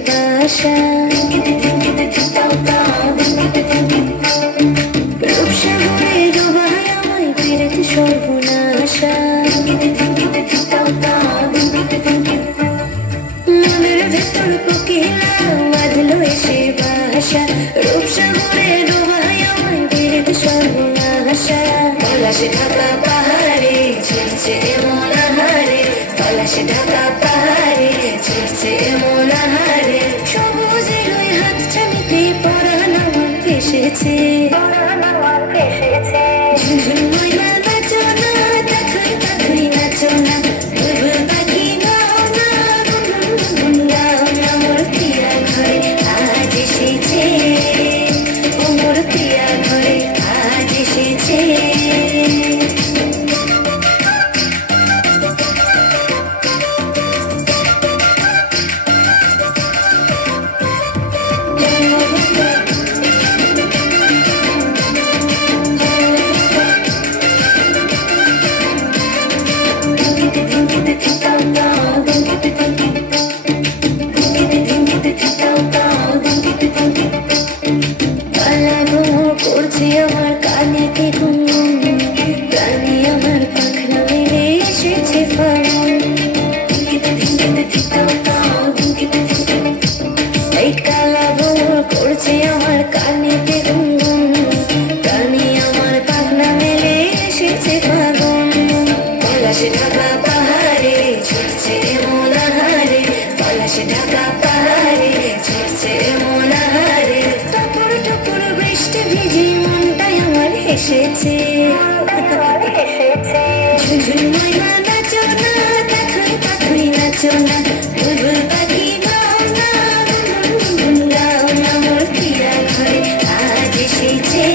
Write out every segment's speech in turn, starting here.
বাসা রূপসাগরে ডোবায় আমায় পেরেতে সর্বনাশা মনের ভেতর কোকিলা বাঁধলো এসে বাসা রূপসাগরে ডোবায় আমায় পেরেতে সর্বনাশা পলাশে ঢাকা পাহাড়ে ছিড়ছে এমন আহারে পলাশে ঢাকা পাহাড়ে ছিড়ছে এমন আহারে সবুজের ওই হাত ছানিতে পরাণ আমার ভেসেছে ঝুনঝুন ময়না নাচো না তাথই তাথই নাচো না বুলবুল পাখি গাও না গুনগুন গুনগুন গাও না মোর প্রিয়া ঘরে আজ এসেছে ও মোর প্রিয়া ঘরে আজ এসেছে করছে আমার কানেতে গুনগুন প্রাণে আমার পাখনা মেলে এসেছে ফাগুন এই কালা ভোর করছে আমার কানেতে গুনগুন প্রাণে আমার পাখনা মেলে এসেছে ফাগুন পলাশে ঢাকা পাহাড়ে ছিড়ছে এমন আহারে পলাশে ঢাকা পাহাড়ে ছিড়ছে এমন আহারে টপর টপর বৃষ্টি ভিজে মনটাই আমার হেসেছে ঝুনঝুন ময়না নাচো না তাথই তাথই নাচো না বুলবুল পাখি গাও না গুনগুন গুনগুন গাও না মোর প্রিয়া ঘরে আজ এসেছে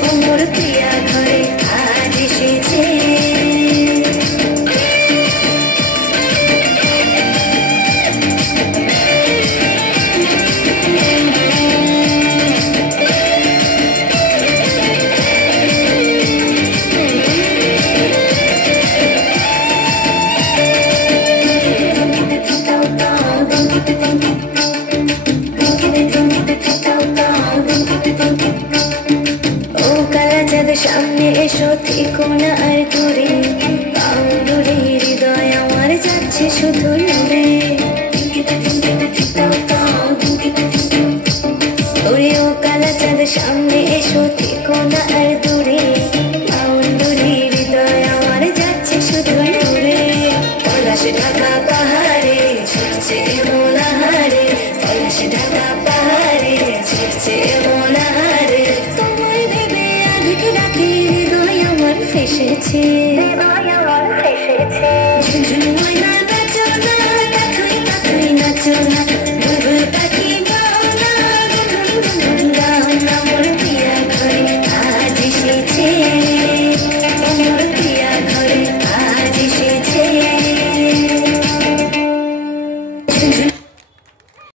ও মোর প্রিয়া ঘরে আজ এসেছে ও কালা চাঁদ সামনে এসো থেকো না আর দূরে বাউন্ডুরে হৃদয় আমার যাচ্ছে শুধু উড়ে ওরে ও কালা চাঁদ সামনে এসো থেকো না আর দূরে বাউন্ডুরে হৃদয় আমার যাচ্ছে শুধু উড়ে পলাশে ঢাকা পাহাড়ে ছিড়ছে এমন আহারে পলাশে ঢাকা পাহাড়ে ছিড়ছে এমন আহারে তোমায় ভেবে আধিক রাতে হৃদয় আমার ফেসেছে ঝুনঝুন ময়না